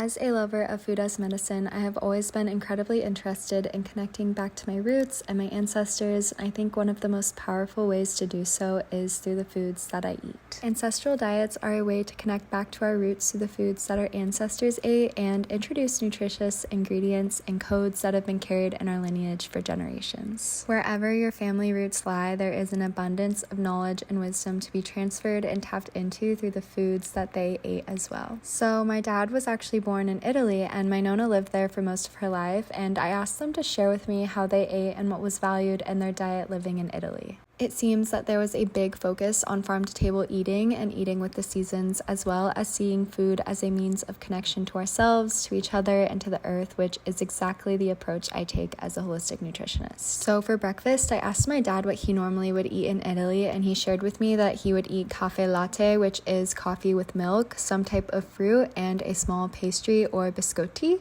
As a lover of food as medicine, I have always been incredibly interested in connecting back to my roots and my ancestors. I think one of the most powerful ways to do so is through the foods that I eat. Ancestral diets are a way to connect back to our roots through the foods that our ancestors ate and introduce nutritious ingredients and codes that have been carried in our lineage for generations. Wherever your family roots lie, there is an abundance of knowledge and wisdom to be transferred and tapped into through the foods that they ate as well. So my dad was actually born in Italy, and my Nonna lived there for most of her life, and I asked them to share with me how they ate and what was valued in their diet living in Italy. It seems that there was a big focus on farm-to-table eating and eating with the seasons, as well as seeing food as a means of connection to ourselves, to each other, and to the earth, which is exactly the approach I take as a holistic nutritionist. So for breakfast, I asked my dad what he normally would eat in Italy, and he shared with me that he would eat caffè latte, which is coffee with milk, some type of fruit, and a small pastry or biscotti.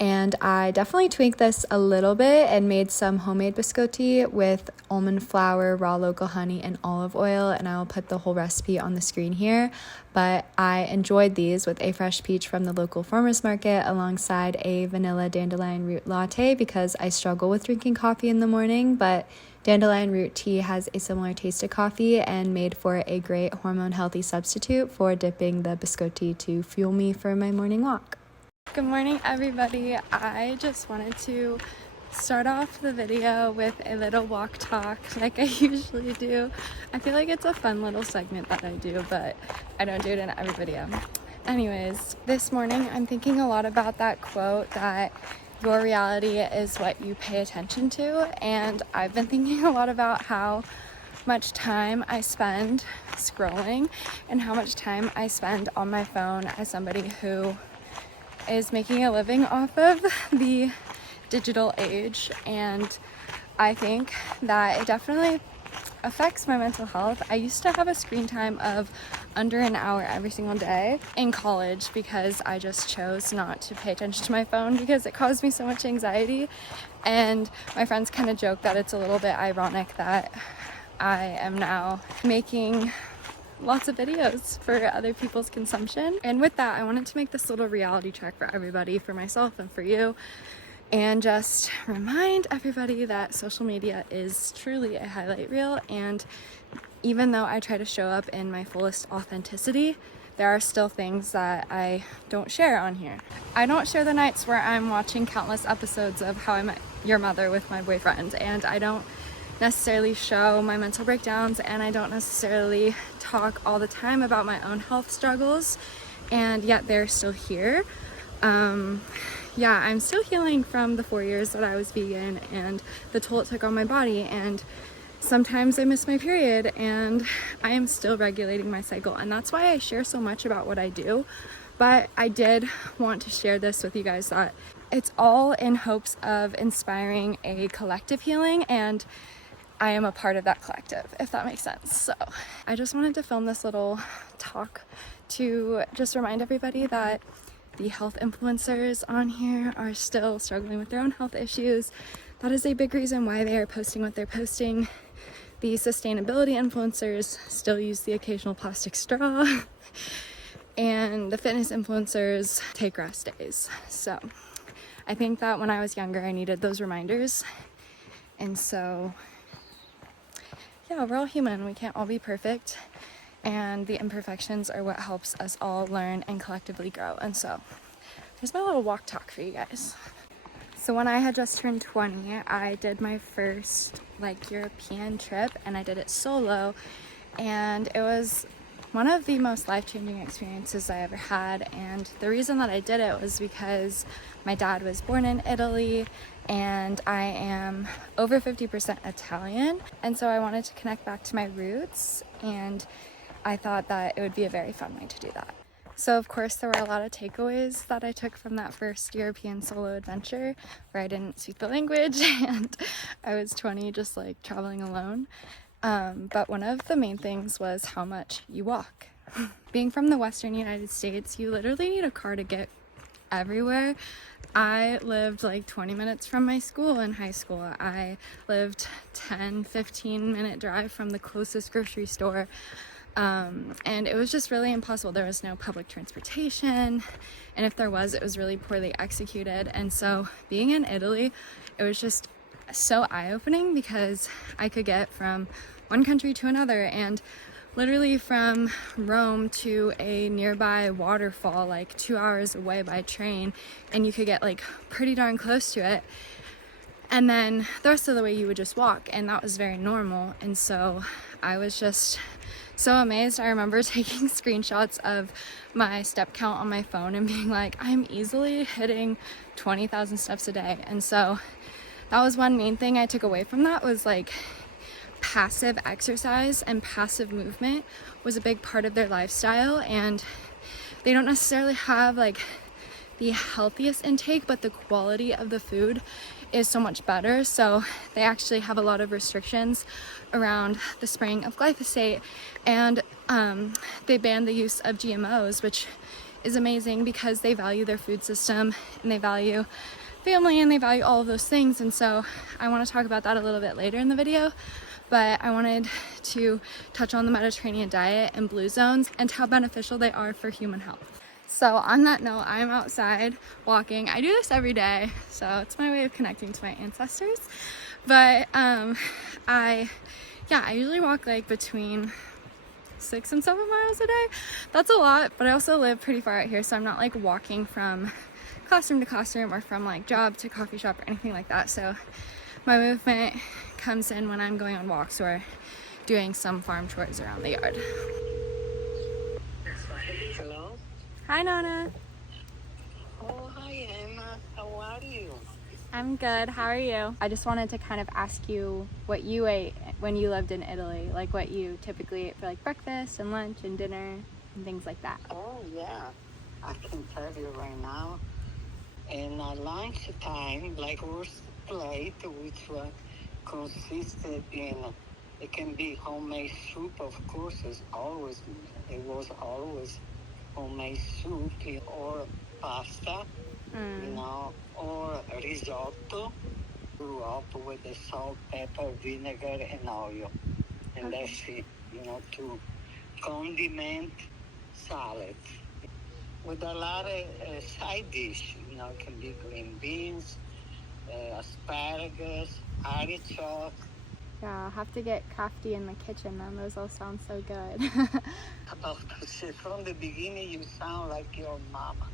And I definitely tweaked this a little bit and made some homemade biscotti with almond flour, raw local honey, and olive oil, and I will put the whole recipe on the screen here. But I enjoyed these with a fresh peach from the local farmers market alongside a vanilla dandelion root latte because I struggle with drinking coffee in the morning, but dandelion root tea has a similar taste to coffee and made for a great hormone healthy substitute for dipping the biscotti to fuel me for my morning walk. Good morning, everybody. I just wanted to start off the video with a little walk talk like I usually do. I feel like it's a fun little segment that I do, but I don't do it in every video. Anyways, this morning I'm thinking a lot about that quote that your reality is what you pay attention to, and I've been thinking a lot about how much time I spend scrolling and how much time I spend on my phone as somebody who is making a living off of the digital age, and I think that it definitely affects my mental health. I used to have a screen time of under an hour every single day in college because I just chose not to pay attention to my phone because it caused me so much anxiety, and my friends kind of joke that it's a little bit ironic that I am now making lots of videos for other people's consumption. And with that, I wanted to make this little reality check for everybody, for myself and for you, and just remind everybody that social media is truly a highlight reel, and even though I try to show up in my fullest authenticity, there are still things that I don't share on here. I don't share the nights where I'm watching countless episodes of How I Met Your Mother with my boyfriend, and I don't necessarily show my mental breakdowns, and I don't necessarily talk all the time about my own health struggles, and yet they're still here. I'm still healing from the 4 years that I was vegan and the toll it took on my body, and sometimes I miss my period, and I am still regulating my cycle, and that's why I share so much about what I do. But I did want to share this with you guys, that it's all in hopes of inspiring a collective healing, and I am a part of that collective, if that makes sense. So I just wanted to film this little talk to just remind everybody that the health influencers on here are still struggling with their own health issues. That is a big reason why they are posting what they're posting. The sustainability influencers still use the occasional plastic straw, and the fitness influencers take rest days. So I think that when I was younger, I needed those reminders, and so yeah, we're all human. We can't all be perfect, and the imperfections are what helps us all learn and collectively grow. And so here's my little walk talk for you guys. So when I had just turned 20, I did my first European trip, and I did it solo, and it was one of the most life-changing experiences I ever had. And the reason that I did it was because my dad was born in Italy, and I am over 50% Italian, and so I wanted to connect back to my roots, and I thought that it would be a very fun way to do that. So of course there were a lot of takeaways that I took from that first European solo adventure where I didn't speak the language and I was 20 just traveling alone. But one of the main things was how much you walk. Being from the Western United States, you literally need a car to get everywhere. I lived 20 minutes from my school in high school. I lived 10-15 minute drive from the closest grocery store. And it was just really impossible. There was no public transportation, and if there was, it was really poorly executed. And so being in Italy, it was just so eye-opening because I could get from one country to another, and literally from Rome to a nearby waterfall like 2 hours away by train, and you could get like pretty darn close to it. And then the rest of the way you would just walk, and that was very normal. And so I was just so amazed. I remember taking screenshots of my step count on my phone and being like, I'm easily hitting 20,000 steps a day. And so that was one main thing I took away from that, was like passive exercise and passive movement was a big part of their lifestyle. And they don't necessarily have like the healthiest intake, but the quality of the food is so much better. So they actually have a lot of restrictions around the spraying of glyphosate, and they ban the use of GMOs, which is amazing because they value their food system and they value family and they value all of those things. And so I want to talk about that a little bit later in the video, but I wanted to touch on the Mediterranean diet and blue zones and how beneficial they are for human health. So on that note, I'm outside walking. I do this every day, so it's my way of connecting to my ancestors. But I usually walk like between 6 and 7 miles a day. That's a lot, but I also live pretty far out here, so I'm not like walking from classroom to classroom or from like job to coffee shop or anything like that. So my movement comes in when I'm going on walks or doing some farm chores around the yard. Hello? Hi, Nonna. Oh, hi, Emma. How are you? I'm good. How are you? I just wanted to kind of ask you what you ate when you lived in Italy, like what you typically ate for like breakfast and lunch and dinner and things like that. Oh, yeah. I can tell you right now. In lunch time, like roast plate, which consisted in, it can be homemade soup, of course, it was always homemade soup or pasta, or risotto. Grew up with the salt, pepper, vinegar, and oil. And that's it, to condiment salad. With a lot of side dish, it can be green beans, asparagus, artichoke. Yeah, I'll have to get crafty in the kitchen then. Those all sound so good. From the beginning, you sound like your mama.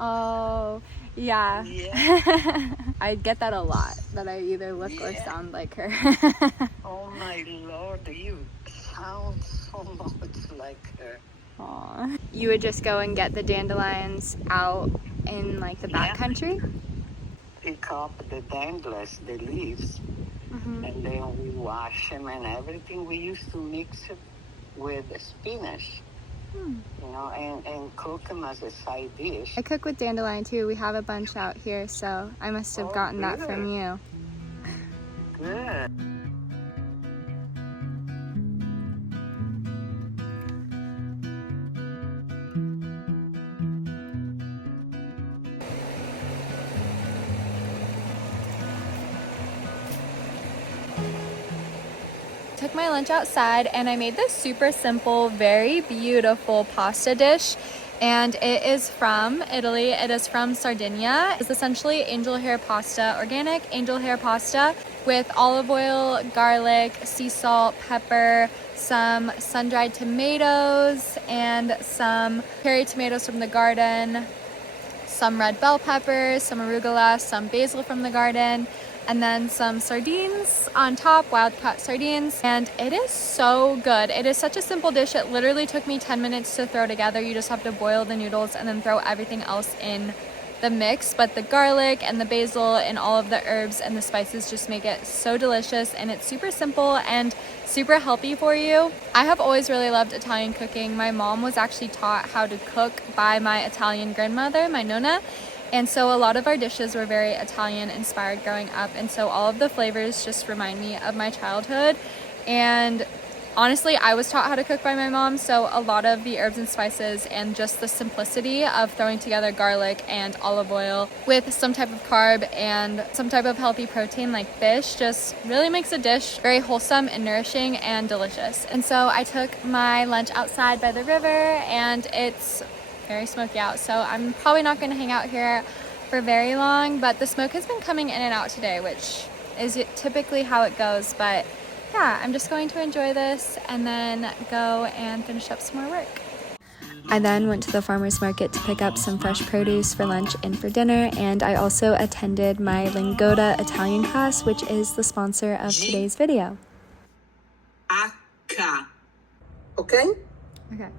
Oh, yeah. Yeah. I get that a lot, that I either look or sound like her. Oh my Lord, you sound so much like her. Aww. You would just go and get the dandelions out in like the back country? Pick up the dandelions, the leaves, and then we wash them and everything. We used to mix it with spinach, and cook them as a side dish. I cook with dandelion too. We have a bunch out here, so I must have gotten that from you. Good. Took my lunch outside and I made this super simple, very beautiful pasta dish, and it is from Italy. It is from Sardinia. It's essentially angel hair pasta, organic angel hair pasta with olive oil, garlic, sea salt, pepper, some sun-dried tomatoes and some cherry tomatoes from the garden, some red bell peppers, some arugula, some basil from the garden, and then some sardines on top, wild-caught sardines, and it is so good. It is such a simple dish. It literally took me 10 minutes to throw together. You just have to boil the noodles and then throw everything else in the mix, but the garlic and the basil and all of the herbs and the spices just make it so delicious, and it's super simple and super healthy for you. I have always really loved Italian cooking. My mom was actually taught how to cook by my Italian grandmother, my Nonna, and so a lot of our dishes were very Italian inspired growing up, and so all of the flavors just remind me of my childhood. And Honestly, I was taught how to cook by my mom, so a lot of the herbs and spices and just the simplicity of throwing together garlic and olive oil with some type of carb and some type of healthy protein like fish just really makes a dish very wholesome and nourishing and delicious. And so I took my lunch outside by the river, and it's very smoky out, so I'm probably not going to hang out here for very long, but the smoke has been coming in and out today, which is typically how it goes. But yeah, I'm just going to enjoy this and then go and finish up some more work. I then went to the farmer's market to pick up some fresh produce for lunch and for dinner, and I also attended my Lingoda Italian class, which is the sponsor of today's video. H. Okay? Okay.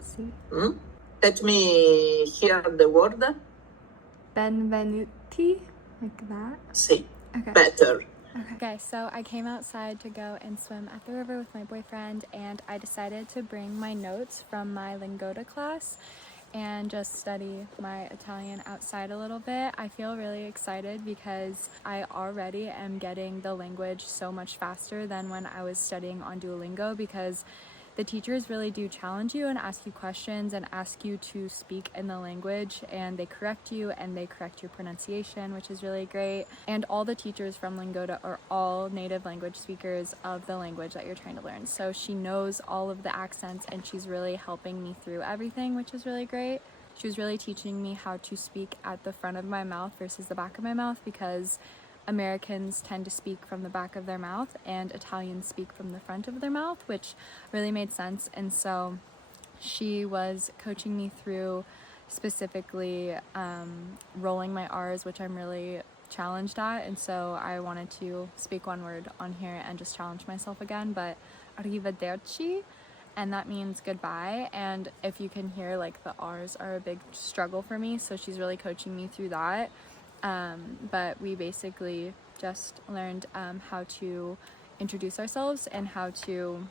See? Let me hear the word. Benvenuti, like that. See. Okay. Better. Okay, so I came outside to go and swim at the river with my boyfriend, and I decided to bring my notes from my Lingoda class and just study my Italian outside a little bit. I feel really excited because I already am getting the language so much faster than when I was studying on Duolingo, because the teachers really do challenge you and ask you questions and ask you to speak in the language, and they correct you and they correct your pronunciation, which is really great. And all the teachers from Lingoda are all native language speakers of the language that you're trying to learn. So she knows all of the accents and she's really helping me through everything, which is really great. She was really teaching me how to speak at the front of my mouth versus the back of my mouth, because Americans tend to speak from the back of their mouth and Italians speak from the front of their mouth, which really made sense. And so she was coaching me through specifically rolling my R's, which I'm really challenged at. And so I wanted to speak one word on here and just challenge myself again, but arrivederci, and that means goodbye. And if you can hear, like, the R's are a big struggle for me, so she's really coaching me through that. But we basically just learned how to introduce ourselves and how to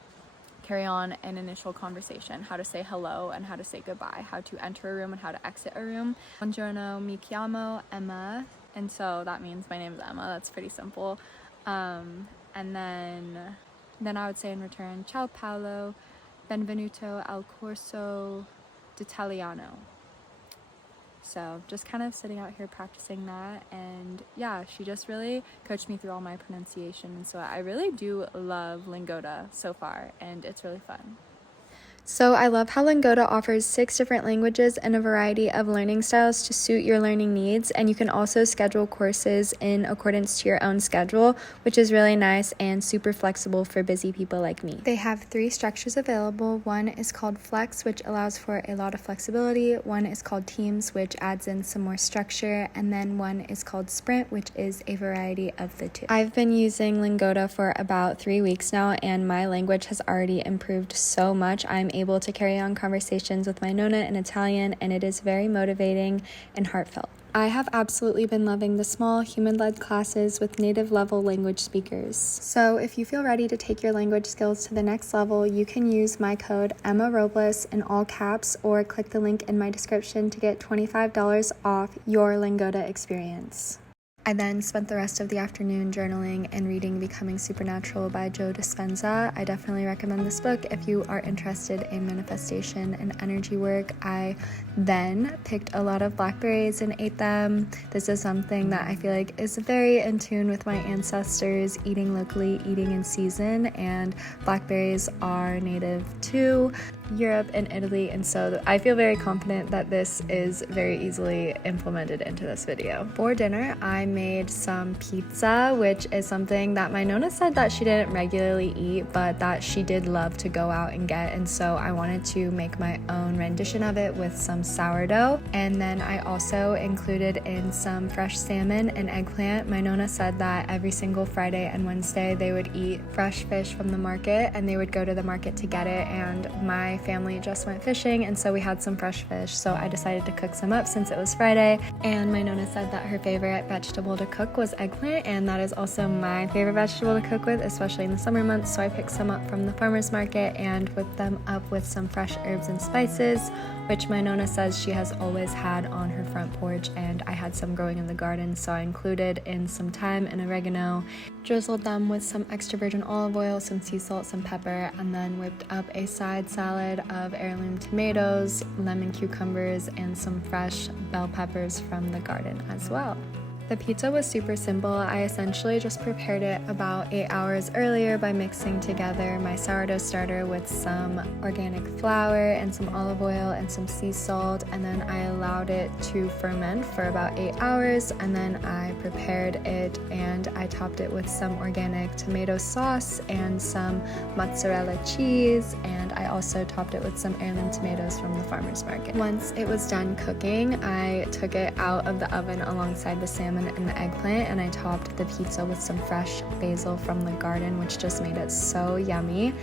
carry on an initial conversation, how to say hello and how to say goodbye, how to enter a room and how to exit a room. Buongiorno, mi chiamo Emma, and so that means my name is Emma. That's pretty simple. And then I would say in return, ciao Paolo, benvenuto al corso d'italiano. So just kind of sitting out here practicing that, and yeah, she just really coached me through all my pronunciation, and so I really do love Lingoda so far, and it's really fun. So I love how Lingoda offers 6 different languages and a variety of learning styles to suit your learning needs, and you can also schedule courses in accordance to your own schedule, which is really nice and super flexible for busy people like me. They have 3 structures available. One is called Flex, which allows for a lot of flexibility. One is called Teams, which adds in some more structure, and then one is called Sprint, which is a variety of the 2. I've been using Lingoda for about 3 weeks now, and my language has already improved so much. I'm able to carry on conversations with my Nonna in Italian, and it is very motivating and heartfelt. I have absolutely been loving the small human-led classes with native level language speakers. So if you feel ready to take your language skills to the next level, you can use my code Emma Robles in all caps, or click the link in my description to get $25 off your Lingoda experience. I then spent the rest of the afternoon journaling and reading Becoming Supernatural by Joe Dispenza. I definitely recommend this book if you are interested in manifestation and energy work. I then picked a lot of blackberries and ate them. This is something that I feel like is very in tune with my ancestors, eating locally, eating in season, and blackberries are native to Europe and Italy, and so I feel very confident that this is very easily implemented into this video. For dinner, I made some pizza, which is something that my Nonna said that she didn't regularly eat, but that she did love to go out and get, and so I wanted to make my own rendition of it with some sourdough. And then I also included in some fresh salmon and eggplant. My Nonna said that every single Friday and Wednesday they would eat fresh fish from the market, and they would go to the market to get it, and my family just went fishing, and so we had some fresh fish, so I decided to cook some up since it was Friday. And my Nonna said that her favorite vegetable to cook was eggplant, and that is also my favorite vegetable to cook with, especially in the summer months. So I picked some up from the farmer's market and whipped them up with some fresh herbs and spices, which my Nonna says she has always had on her front porch, and I had some growing in the garden, so I included in some thyme and oregano, drizzled them with some extra virgin olive oil, some sea salt, some pepper, and then whipped up a side salad of heirloom tomatoes, lemon cucumbers, and some fresh bell peppers from the garden as well. The pizza was super simple. I essentially just prepared it about 8 hours earlier by mixing together my sourdough starter with some organic flour and some olive oil and some sea salt, and then I allowed it to ferment for about 8 hours, and then I prepared it and I topped it with some organic tomato sauce and some mozzarella cheese, and I also topped it with some heirloom tomatoes from the farmer's market. Once it was done cooking, I took it out of the oven alongside the salmon and the eggplant, and I topped the pizza with some fresh basil from the garden, which just made it so yummy.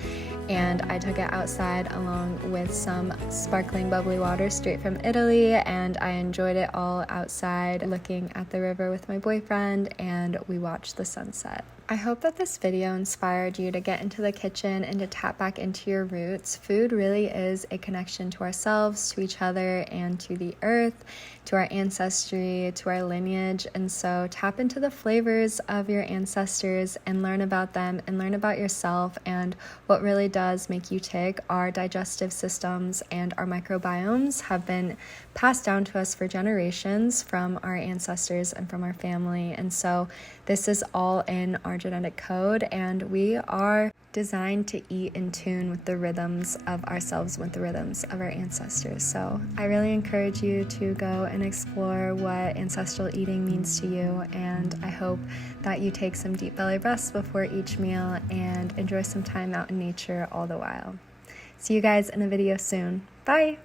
And I took it outside along with some sparkling bubbly water straight from Italy, and I enjoyed it all outside looking at the river with my boyfriend, and we watched the sunset. I hope that this video inspired you to get into the kitchen and to tap back into your roots. Food really is a connection to ourselves, to each other, and to the earth, to our ancestry, to our lineage. And so tap into the flavors of your ancestors and learn about them and learn about yourself and what really does make you tick. Our digestive systems and our microbiomes have been passed down to us for generations from our ancestors and from our family. And so this is all in our genetic code, and we are designed to eat in tune with the rhythms of ourselves, with the rhythms of our ancestors. So I really encourage you to go and explore what ancestral eating means to you, and I hope that you take some deep belly breaths before each meal and enjoy some time out in nature all the while. See you guys in a video soon. Bye!